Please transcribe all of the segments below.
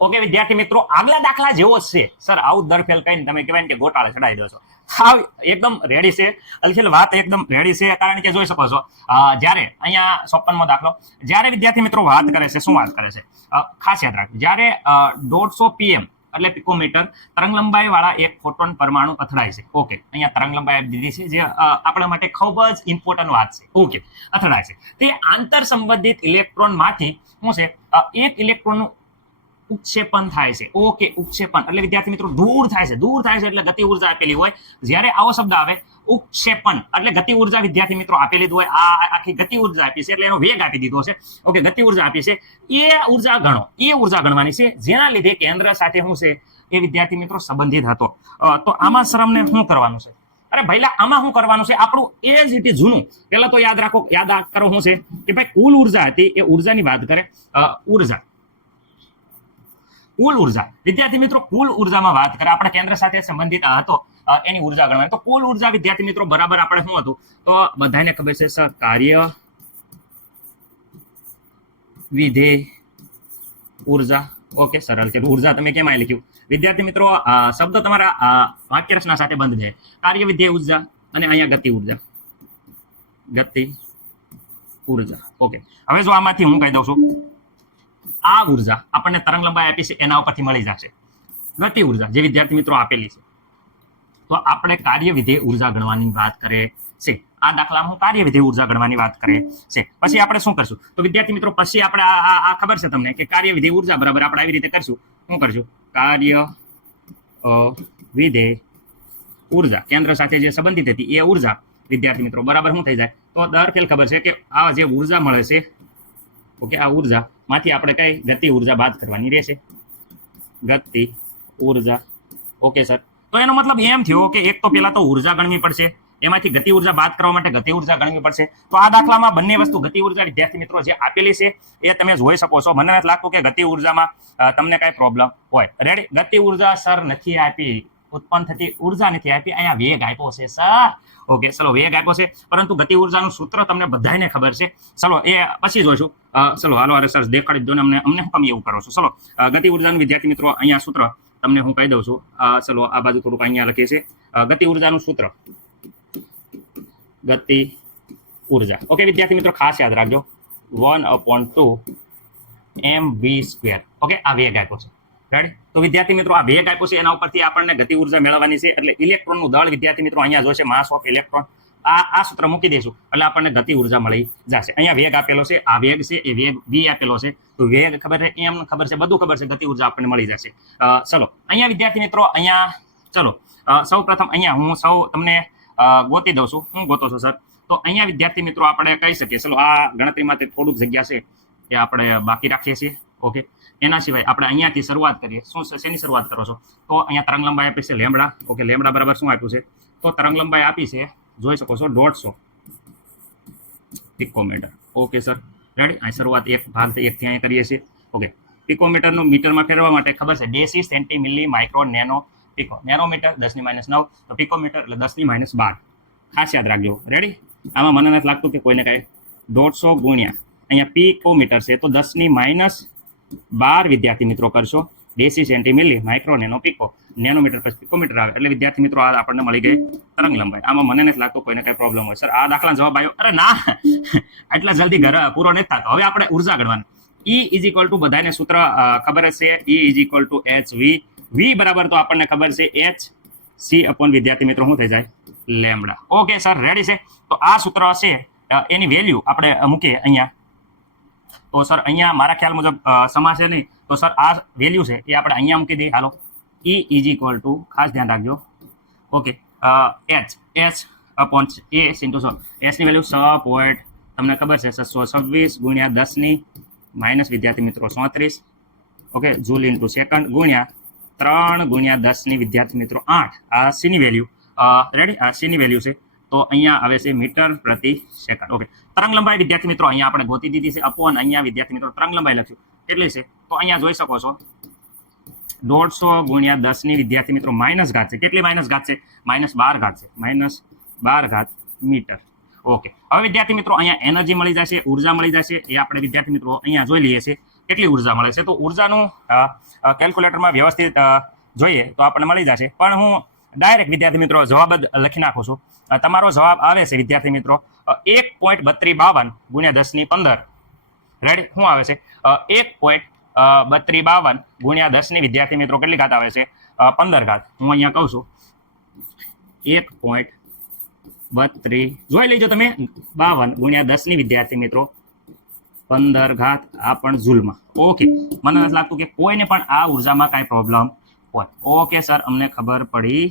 Okay વિદ્યાર્થી મિત્રો, આગલા દાખલા જેવો જ છે સર. આવું દર ફેલ કહીને તમે કહેવાય કે ગોટાળે ચડાવી દો છો. હા, એકદમ રેડી છે અલખેલ, વાત એકદમ રેડી છે. કારણ કે જોઈ શકો છો જ્યારે અહીંયા 56મો દાખલો, જ્યારે વિદ્યાર્થી મિત્રો વાત કરે છે, શું વાત કરે છે, ખાસ યાદ રાખજો, જ્યારે 150 PM એટલે પિકોમીટર તરંગ લંબાઈ વાળા એક ફોટોન પરમાણુ અથડાય છે. ઓકે, અહીંયા તરંગ લંબાઈ આપી દીધી છે, જે આપણા માટે ખૂબ જ ઇમ્પોર્ટન્ટ વાત છે. ઓકે, અથડાય છે, તે આંતર સંબંધિત ઇલેક્ટ્રોનમાંથી શું છે, એક ઇલેક્ટ્રોનનું ઉક્ષેપણ થાય છે. ઓકે, ઉક્ષેપણ એટલે વિદ્યાર્થી મિત્રો દૂર થાય છે. દૂર થાય છે એટલે ગતિ ઉર્જા આપેલી હોય. જ્યારે આવો શબ્દ આવે ઉક્ષેપણ એટલે ગતિ ઉર્જા વિદ્યાર્થી મિત્રો આપેલી હોય. આ આખી ગતિ ઉર્જા આપી છે એટલે એનો વેગ આપી દીધો છે. ઓકે, ગતિ ઉર્જા આપી છે, એ ઉર્જા ગણો, એ ઉર્જા ગણવાની છે જેના લીધે કેન્દ્ર સાથે શું છે એ વિદ્યાર્થી મિત્રો સંબંધિત હતો. તો આમાં સર અમને શું કરવાનું છે? અરે ભાઈલા, આમાં શું કરવાનું છે? આપણું એ જ રીતે જૂનું. પેલા તો યાદ રાખો, યાદ કરો શું છે કે ભાઈ કુલ ઉર્જા હતી એ ઉર્જાની વાત કરે. ઉર્જા, કુલ ઉર્જા વિદ્યાર્થી મિત્રો, કુલ ઉર્જામાં વાત કરે, આપણે કેન્દ્ર સાથે સંબંધિત હતો એની ઉર્જા ગણવાની. તો કુલ ઉર્જા વિદ્યાર્થી મિત્રો બરાબર આપણે શું હતું? તો બધાને ખબર છે સર, કાર્ય વિધેય ઉર્જા. ઓકે, સરળ કે ઉર્જા તમે કેમ આ લખ્યું વિદ્યાર્થી મિત્રો? શબ્દ તમારા વાક્ય રચના સાથે બંધ છે. કાર્ય વિધેય ઉર્જા અને અહીંયા ગતિ ઉર્જા, ગતિ ઉર્જા. ઓકે, હવે જો આમાંથી હું કહી દઉં છું, આ ઉર્જા આપણને તરંગ લંબાઈ આપી છે એના ઉપરથી મળી જશે ગતિ ઉર્જા, જે વિદ્યાર્થી મિત્રો આપેલી છે. તો આપણે કાર્ય વિધેય ઉર્જા ગણવાની વાત કરે છે. આ દાખલામાં હું કાર્ય વિધેય ઉર્જા ગણવાની વાત કરે છે. પછી આપણે શું કરશું? તો વિદ્યાર્થી મિત્રો પછી આપણે આ ખબર છે તમને કે કાર્ય વિધેય ઉર્જા બરાબર આપણે આવી રીતે કરશું. શું કરશું? કાર્ય વિધેય ઉર્જા કેન્દ્ર સાથે જે સંબંધિત હતી એ ઉર્જા વિદ્યાર્થી મિત્રો બરાબર શું થઈ જાય? તો દર ફેલ ખબર છે કે આ જે ઉર્જા મળે છે, ઓકે, આ ઉર્જા માંથી આપણે કઈ ગતિ ઉર્જા બાદ કરવાની રહેશે, ગતિ ઉર્જા. ઓકે સર, તો એનો મતલબ એમ થયો કે એક તો પેલા તો ઉર્જા ગણવી પડશે, એમાંથી ગતિ ઉર્જા બાદ કરવા માટે ગતિ ઉર્જા ગણવી પડશે. તો આ દાખલામાં બંને વસ્તુ ગતિ ઉર્જા વિદ્યાર્થી મિત્રો જે આપેલી છે એ તમે જોઈ શકો છો. મને નથી લાગતું કે ગતિ ઉર્જામાં તમને કઈ પ્રોબ્લેમ હોય. રેડી, ગતિ ઉર્જા સર નથી આપી, ઉત્પન્ન થતી ઉર્જા નથી આપી, અહીંયા વેગ આપ્યો છે સર. ઓકે, ચલો, વેગ આપ્યો છે, પરંતુ ગતિ ઉર્જાનું સૂત્ર તમને બધાને ખબર છે. ચલો એ પછી જોઈશું. ચલો હાલો, અરે સર દેખાડી દો ને અમને શું કામ એવું કરો છો? ચલો, ગતિ ઉર્જાનું વિદ્યાર્થી મિત્રો અહીંયા સૂત્ર તમને હું કહી દઉં છું. ચલો આ બાજુ થોડુંક અહીંયા લખીએ છે. ગતિ ઉર્જાનું સૂત્ર, ગતિ ઉર્જા. ઓકે વિદ્યાર્થી મિત્રો ખાસ યાદ રાખજો, 1/2 mv². ઓકે, આ વેગ આપ્યો છે. રેડી, તો વિદ્યાર્થી મિત્રો આ વેગ આપ્યો છે, એના ઉપરથી આપણને ગતિ ઉર્જા મેળવવાની છે. એટલે ઇલેક્ટ્રોનનું દળ વિદ્યાર્થી મિત્રો અહીંયા જોશે, માસ ઓફ ઇલેક્ટ્રોન. આ સૂત્ર મૂકી દઈશું એટલે આપણને ગતિ ઉર્જા મળી જશે. અહીંયા વેગ આપેલો છે, આ વેગ છે, એ વેગ v આપેલો છે. તો વેગ ખબર છે, એમ ખબર છે, બધું ખબર છે, ગતિ ઉર્જા આપણને મળી જશે. ચલો અહીંયા વિદ્યાર્થી મિત્રો અહીંયા ચલો સૌ પ્રથમ અહીંયા હું તમને ગોતી દઉં છું. હું ગોતો છું સર? તો અહીંયા વિદ્યાર્થી મિત્રો આપણે કહી શકીએ, ચલો આ ગણતરીમાં થોડુંક જગ્યા છે એ આપણે બાકી રાખીએ છીએ. ઓકે, એના સિવાય આપણે અહીંયાથી શરૂઆત કરીએ. શેની શરૂઆત કરો છો? તો અહીંયા તરંગ લંબાઈ આપી છે લેમડા. ઓકે, લેમડા બરાબર શું આપ્યું છે? તો તરંગ લંબાઈ આપી છે, જોઈ શકો છો, 150 પિકોમીટર. Okay sir, ready. અહીં શરૂઆત એક ભાગથી એકથી અહીંયા કરીએ છીએ. ઓકે, પિકોમીટરનું મીટરમાં ફેરવવા માટે ખબર છે, ડેસી, સેન્ટી, મિલી, માઇક્રો, નેનો, પિકો. નેનોમીટર 10⁻⁹, તો પિકોમીટર એટલે 10⁻12. ખાસ યાદ રાખજો. રેડી, આમાં મને નથી લાગતું કે કોઈને કાંઈ 150 ગુણ્યા અહીંયા પિકોમીટર છે તો 10⁻12 વિદ્યાર્થી મિત્રો કરશો. ડેસી, સેન્ટી, મિલી, માઇક્રો, નેનો, પિકો. નેનોમીટર પછી પિકોમીટર આવે એટલે વિદ્યાર્થી મિત્રો આ આપણને મળી ગઈ તરંગ લંબાઈ. આમાં મને નથી લાગતું કોઈને કઈ પ્રોબ્લેમ હોય. સર આ દાખલા જવાબ આવ્યો? અરે ના, એટલા જલ્દી ઘર પૂરો નથી થતો. હવે આપણે ઉર્જા ગણવાની. E બધાને સૂત્ર ખબર જ છે, E = hv. v બરાબર તો આપણને ખબર છે hc/ વિદ્યાર્થી મિત્રો શું થઈ જાય? લેમડા. ઓકે સર, રેડી છે. તો આ સૂત્ર છે એની વેલ્યુ આપણે મૂકીએ અહીંયા. તો સર અહીંયા મારા ખ્યાલ મુજબ સમા છે નહીં, તો સર આ વેલ્યુ છે એ આપણે અહીંયા મૂકી દઈએ. હાલો, E = ખાસ ધ્યાન રાખજો. ઓકે, h ની વેલ્યુ 6. તમને ખબર છે 626 ગુણ્યા 10⁻- વિદ્યાર્થી મિત્રો 37. ઓકે, જૂલ ઇન્ટુ સેકન્ડ ગુણ્યા 3 ગુણ્યા 10 વિદ્યાર્થી મિત્રો 8. આ સી ની વેલ્યુ. રેડી, આ સી ની વેલ્યુ છે. તો અહીંયા આવે છે મીટર પ્રતિ સેકન્ડ. ઓકે, તરંગ લંબાઈ વિદ્યાર્થી મિત્રો અહીંયા આપણે ગોતી દીધી છે. અપોન અહીંયા વિદ્યાર્થી મિત્રો તરંગ લંબાઈ લખ્યું કેટલી છે? તો અહીંયા જોઈ શકો છો 150 ગુણ્યા 10 વિદ્યાર્થી મિત્રો માઇનસ ઘાત છે. કેટલી માઇનસ ઘાત છે? -12 ઘાત છે. -12 ઘાત મીટર. ઓકે, હવે વિદ્યાર્થી મિત્રો અહીંયા એનર્જી મળી જશે, ઉર્જા મળી જશે. એ આપણે વિદ્યાર્થી મિત્રો અહીંયા જોઈ લઈએ છીએ. કેટલી ઉર્જા મળે છે. તો ઉર્જાનું કેલ્ક્યુલેટરમાં વ્યવસ્થિત જોઈએ તો આપણને મળી જશે. પણ હું ડાયરેક્ટ વિદ્યાર્થી મિત્રો જવાબ જ લખી નાખું છું. તમારો જવાબ આવે છે વિદ્યાર્થી મિત્રો 1.3252 ગુણ્યા 10^15. રેડી? શું આવે છે? 1.3252 ગુણ્યા 10 વિદ્યાર્થી મિત્રો કેટલી ઘાત આવે છે? 15 ઘાત. હું અહીંયા કહું છું 1.32 જોઈ લેજો તમે, 52 ગુણ્યા 10 વિદ્યાર્થી મિત્રો 15 ઘાત. આ પણ ઝૂલમાં. ઓકે, મને નથી લાગતું કે કોઈને પણ આ ઉર્જામાં કાંઈ પ્રોબ્લેમ હોય. ઓકે સર, અમને ખબર પડી.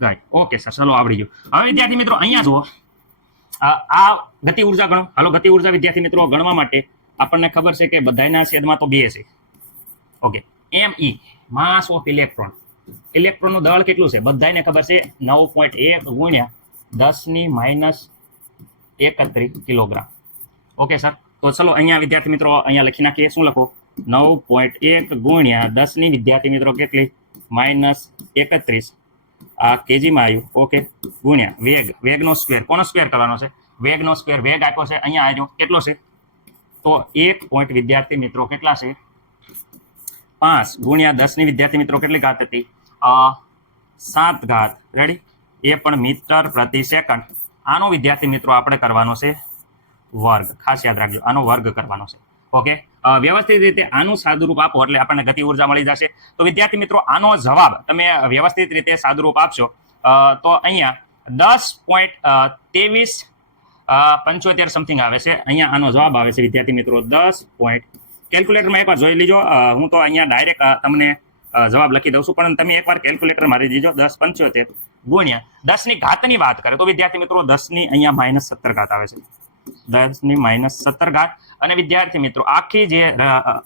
રાઈટ, ઓકે સર, ચલો આવડી ગયું. હવે વિદ્યાર્થી મિત્રો અહીંયા જુઓ, આ ગતિ ઉર્જા ગણો. હાલો, ગતિ ઉર્જા વિદ્યાર્થી મિત્રો ગણવા માટે આપણને ખબર છે કે બધાના છેદમાં તો 2 છે. Okay, ME mass of electron. ઇલેક્ટ્રોનનું દળ કેટલું છે બધાને ખબર છે, 9.1 ગુણ્યા 10^-31 કિલોગ્રામ. ઓકે સર, તો ચલો અહીંયા વિદ્યાર્થી મિત્રો અહીંયા લખી નાખીએ. શું લખો? 9.1 ગુણ્યા 10 વિદ્યાર્થી મિત્રો કેટલી? -31. આ કેજીમાં આવ્યું. ઓકે, ગુણ્યા વેગ. વેગનો સ્ક્વેર. કોનો સ્ક્વેર કરવાનો છે? વેગનો સ્ક્વેર. વેગ આપ્યો છે અહીંયા આવ્યો કેટલો છે? તો 1 પોઈન્ટ વિદ્યાર્થી મિત્રો કેટલા છે? 5 ગુણ્યા 10 વિદ્યાર્થી મિત્રો કેટલી ઘાત હતી? 7 ઘાત. રેડી? એ પણ મીટર પ્રતિ સેકન્ડ. આનો વિદ્યાર્થી મિત્રો આપણે કરવાનો છે વર્ગ. ખાસ યાદ રાખજો, આનો વર્ગ કરવાનો છે. ઓકે, વ્યવસ્થિત રીતે આનું સાદુરૂપ આપો એટલે આપણને ગતિ ઉર્જા મળી જશે. તો વિદ્યાર્થી મિત્રો આનો જવાબ તમે વ્યવસ્થિત રીતે સાદુરૂપ આપશો તો અહીંયા 10.2375 સમથિંગ આવે છે. અહીંયા આનો જવાબ આવે છે વિદ્યાર્થી મિત્રો 10. કેલ્ક્યુલેટરમાં એકવાર જોઈ લીજો. હું તો અહીંયા ડાયરેક્ટ તમને જવાબ લખી દઉં છું, પણ તમે એકવાર કેલ્ક્યુલેટર મારી દીજો. 10.75 ગુણ્યા 10 ઘાતની વાત કરે તો વિદ્યાર્થી મિત્રો 10 અહીંયા -17 ઘાત આવે છે. 10 -17 ઘાત. અને વિદ્યાર્થી મિત્રો આખી જે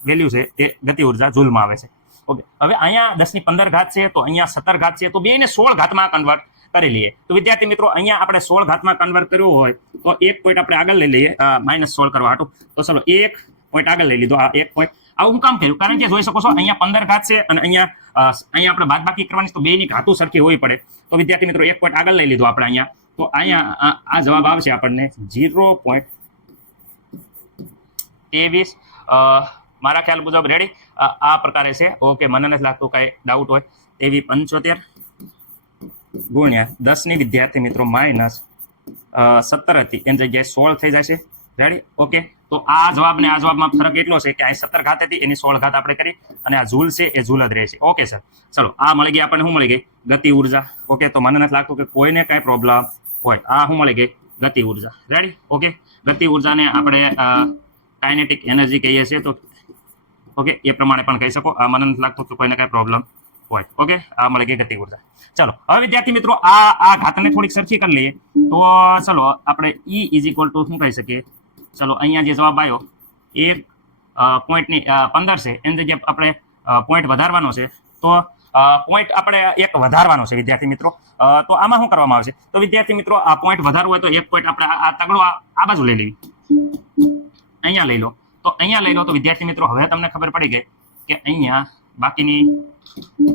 વેલ્યુ છે એ ગતિ ઉર્જા જૂલમાં આવે છે. ઓકે, હવે અહીંયા 10^15 ઘાત છે, તો અહીંયા 17 ઘાત છે, તો બેને 16 ઘાતમાં કન્વર્ટ કરી લઈએ. તો વિદ્યાર્થી મિત્રો અહીંયા આપણે 16 ઘાતમાં કન્વર્ટ કરવું હોય તો 1 પોઈન્ટ આપણે આગળ લઈ લઈએ -16 કરવા હાટું. તો ચલો 1 પોઈન્ટ આગળ લઈ લીધો. આ 1 પોઈન્ટ આવું હું કામ કર્યું? કારણ કે જોઈ શકો છો અહીંયા 15 ઘાત છે અને અહીંયા આપણે બાદબાકી કરવાની, તો બેની ઘાતું સરખી હોવી પડે. તો વિદ્યાર્થી મિત્રો 1 પોઈન્ટ આગળ લઈ લીધો આપણે અહીંયા. તો અહીંયા આ જવાબ આવશે આપણને 0.23. મારા ખ્યાલ મુજબ રેડી આ પ્રકારે છે. ઓકે, મને નથી લાગતું કાંઈ ડાઉટ હોય. 23.75 ગુણ્યા 10 વિદ્યાર્થી મિત્રો -17 હતી એની જગ્યાએ 16 થઈ જશે. રેડી? ઓકે, તો આ જવાબ ને આ જવાબમાં ફરક એટલો છે કે આ 17 ઘાત હતી એની 16 ઘાત આપણે કરી અને આ ઝૂલ છે એ ઝૂલ જ રહેશે. ઓકે સર, ચલો આ મળી ગઈ આપણને. શું મળી ગઈ? ગતિ ઉર્જા. ઓકે, તો મને નથી લાગતું કે કોઈને કાંઈ પ્રોબ્લેમ હોય. આ શું મળી ગઈ? ગતિ ઉર્જા. રેડી? ઓકે, ગતિ ઉર્જાને આપણે કાઇનેટિક એનર્જી કહીએ છીએ. તો ઓકે, એ પ્રમાણે પણ કહી શકો. મને નથી લાગતું કે કોઈને કાંઈ પ્રોબ્લેમ હોય. ઓકે, આ મળી ગઈ ગતિ ઉર્જા. ચલો હવે વિદ્યાર્થી મિત્રો આ ઘાતને થોડીક સરખી કરી લઈએ. તો ચલો આપણે E = શું કહી શકીએ? ચલો અહીંયા જે જવાબ આવ્યો 1.15 છે એની જગ્યાએ આપણે પોઈન્ટ વધારવાનો છે. તો પોઈન્ટ આપણે એક વધારવાનો છે વિદ્યાર્થી મિત્રો. તો આમાં શું કરવામાં આવશે? તો વિદ્યાર્થી મિત્રો આ પોઈન્ટ વધારવું હોય તો 1 પોઈન્ટ આપણે આ તગડો આ બાજુ લઈ લેવી. અહીંયા લઈ લો. તો અહીંયા લઈ લો તો વિદ્યાર્થી મિત્રો હવે તમને ખબર પડી ગઈ કે અહીંયા બાકીની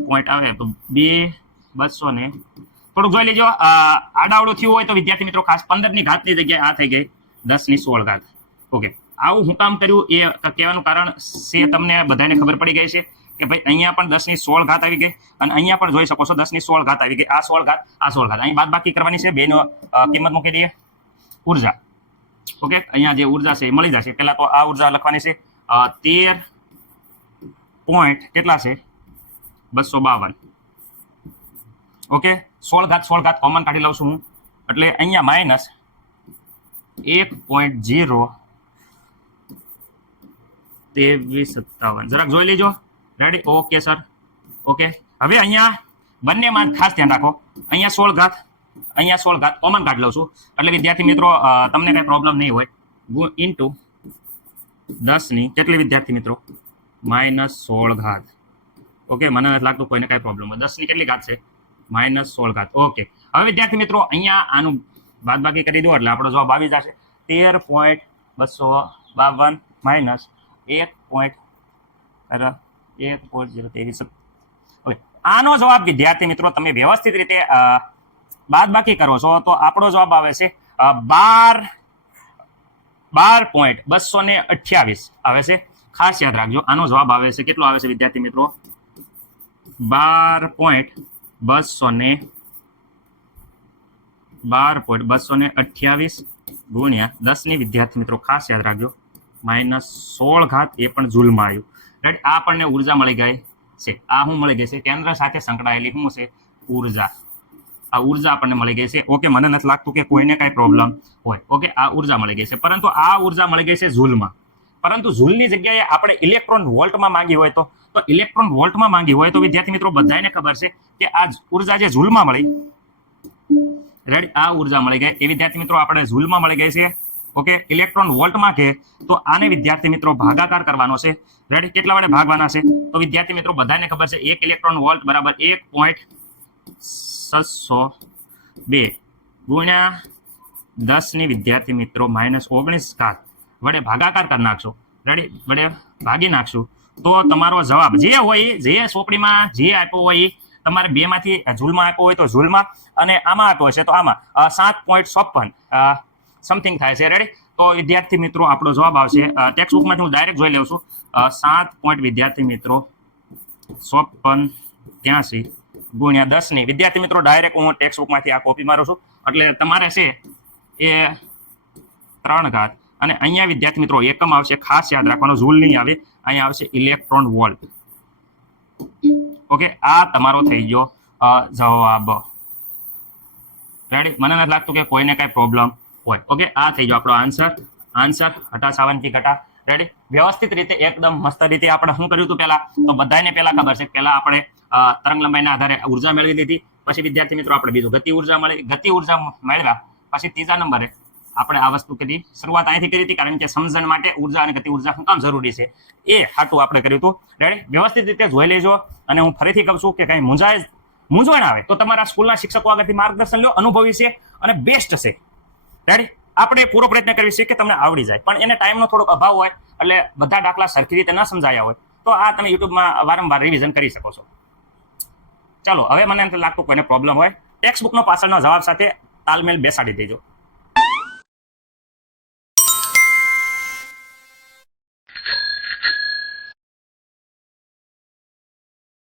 પોઈન્ટ આવે તો 200 ને થોડુંક જોઈ લેજો. આડાવડું થયું હોય તો વિદ્યાર્થી મિત્રો ખાસ 15 ઘાતની જગ્યાએ આ થઈ ગઈ 10 ઘાત. ઓકે, આવું હું કામ કર્યું એ કહેવાનું કારણ છે તમને બધાને ખબર પડી ગઈ છે કે ભાઈ અહીંયા પણ 10 ઘાત આવી ગઈ અને અહીંયા પણ જોઈ શકો છો 10 ઘાત આવી ગઈ. આ 16 ઘાત, આ 16 ઘાત. અહીં બાદબાકી કરવાની છે, બેનો કિંમત મૂકી દઈએ. ઉર્જા. ઓકે, અહીંયા જે ઉર્જા છે એ મળી જશે. પહેલા તો આ ઉર્જા લખવાની છે 13 પોઈન્ટ કેટલા છે? 252. ઓકે, 16 ઘાત કોમન કાઢી લઉં છું હું, એટલે અહીંયા -1.0 2357. જરાક જોઈ લેજો. રેડી? Okay sir. ઓકે, હવે અહીંયા બંનેમાં ખાસ ધ્યાન રાખો. અહીંયા 16 ઘાત, અહીંયા 16 ઘાત કોમન કાઢી લઉં છું એટલે વિદ્યાર્થી મિત્રો તમને કઈ પ્રોબ્લેમ નહીં હોય. ઇન્ટુ 10 કેટલી વિદ્યાર્થી મિત્રો? -16 ઘાત. ઓકે, મને નથી લાગતું કોઈને કાંઈ પ્રોબ્લેમ હોય. 10 કેટલી ઘાત છે? -16 ઘાત. ઓકે, હવે વિદ્યાર્થી મિત્રો અહીંયા આનું બાદબાકી કરી દો એટલે આપણો જવાબ આવી જશે 13.252 -1.023. ઓકે, આનો જવાબ વિદ્યાર્થી મિત્રો તમે વ્યવસ્થિત રીતે બાદબાકી કરો છો તો આપણો જવાબ આવે છે 12.228 આવે છે. ખાસ યાદ રાખજો, આનો જવાબ આવે છે કેટલો આવે છે વિદ્યાર્થી મિત્રો? 12.228 ગુણ્યા 10 ની વિદ્યાર્થી મિત્રો ખાસ યાદ રાખજો -16 એ પણ જૂલમાં આવ્યું. રાઈટ, આ આપણને ઉર્જા મળી ગઈ છે. આ શું મળી ગઈ છે? કેન્દ્ર સાથે સંકળાયેલી શું છે? ઉર્જા. આ ઉર્જા આપણને મળી ગઈ છે. ઓકે, મને નથી લાગતું કે કોઈને કાંઈ પ્રોબ્લેમ હોય. ઓકે, આ ઉર્જા મળી ગઈ છે, પરંતુ આ ઉર્જા મળી ગઈ છે ઝૂલમાં. પરંતુ ઝૂલની જગ્યાએ આપણે ઇલેક્ટ્રોન વોલ્ટમાં માંગી હોય તો ઇલેક્ટ્રોન વોલ્ટમાં માંગી હોય તો વિદ્યાર્થી મિત્રો બધાને ખબર છે કે આ ઉર્જા જે ઝૂલમાં મળી, રેડી, આ ઉર્જા મળી ગઈ એ વિદ્યાર્થી મિત્રો આપણે ઝૂલમાં મળી ગઈ છે. ઓકે, ઇલેક્ટ્રોન વોલ્ટમાં કે તો આને વિદ્યાર્થી મિત્રો ભાગાકાર કરવાનો છે. રેડી, કેટલા વડે ભાગવાના છે? તો વિદ્યાર્થી મિત્રો બધાને ખબર છે 1 ઇલેક્ટ્રોન વોલ્ટ બરાબર 1.602 ગુણ્યા 10 ની વિદ્યાર્થી મિત્રો -19 વડે ભાગાકાર કરી નાખશો. રેડી, વડે ભાગી નાખશું તો તમારો જવાબ જે હોય, જે સોપડીમાં જે આપ્યો હોય એ તમારે બેમાંથી ઝૂલમાં આપ્યો હોય તો ઝૂલમાં, અને આમાં આપ્યો હશે તો આમાં 7.56 સમથિંગ થાય છે. રેડી, તો વિદ્યાર્થી મિત્રો આપણો જવાબ આવશે ટેક્સ્ટ બુકમાંથી હું ડાયરેક્ટ જોઈ લઉં છું 7 વિદ્યાર્થી મિત્રો 5683 ગુણ્યા 10 ની વિદ્યાર્થી મિત્રો ડાયરેક્ટ હું ટેક્સ્ટ બુકમાંથી આ કોપી મારું છું. એટલે તમારે છે એ 3 અને અહીંયા વિદ્યાર્થી મિત્રો એકમ આવશે, ખાસ યાદ રાખવાનો, ઝૂલ નહીં આવે, અહીંયા આવશે ઇલેક્ટ્રોન વોલ્ટ. ઓકે, આ તમારો થઈ ગયો જવાબ. રેડી, મને નથી લાગતું કે કોઈને કાંઈ પ્રોબ્લેમ હોય. ઓકે, આ થઈ ગયો આપણો આન્સર હટા સાવનથી ઘટા. રેડી, વ્યવસ્થિત રીતે એકદમ મસ્ત રીતે આપણે શું કર્યું હતું પહેલા? તો બધાને પહેલા ખબર છે, પહેલા આપણે તરંગ લંબાઈના આધારે ઉર્જા મેળવી લીધી. પછી વિદ્યાર્થી મિત્રો આપણે બીજું ગતિ ઉર્જા મળી, ગતિ ઉર્જા મેળવ્યા પછી ત્રીજા નંબરે આપણે આ વસ્તુ કરી, શરૂઆત અહીંથી કરી હતી, કારણ કે સમજણ માટે ઉર્જા અને ગતિ ઉર્જા શું કામ જરૂરી છે એ હાટું આપણે કર્યું હતું. રેડી, વ્યવસ્થિત રીતે જોઈ લેજો. અને હું ફરીથી કહું છું કે કંઈ મૂંઝવણ આવે તો તમારા સ્કૂલના શિક્ષકો આગળથી માર્ગદર્શન લો, અનુભવી છે અને બેસ્ટ છે. રેડી, આપણે પૂરો પ્રયત્ન કરીએ છીએ કે તમને આવડી જાય, પણ એને ટાઈમનો થોડોક અભાવ હોય એટલે બધા દાખલા સરખી રીતે ન સમજાયા હોય તો આ તમે યુટ્યુબમાં વારંવાર રિવિઝન કરી શકો છો. ચાલો, હવે મને લાગતું કોઈને પ્રોબ્લેમ હોય ટેક્સ્ટ બુકનો પાછળનો જવાબ સાથે તાલમેલ બેસાડી દેજો.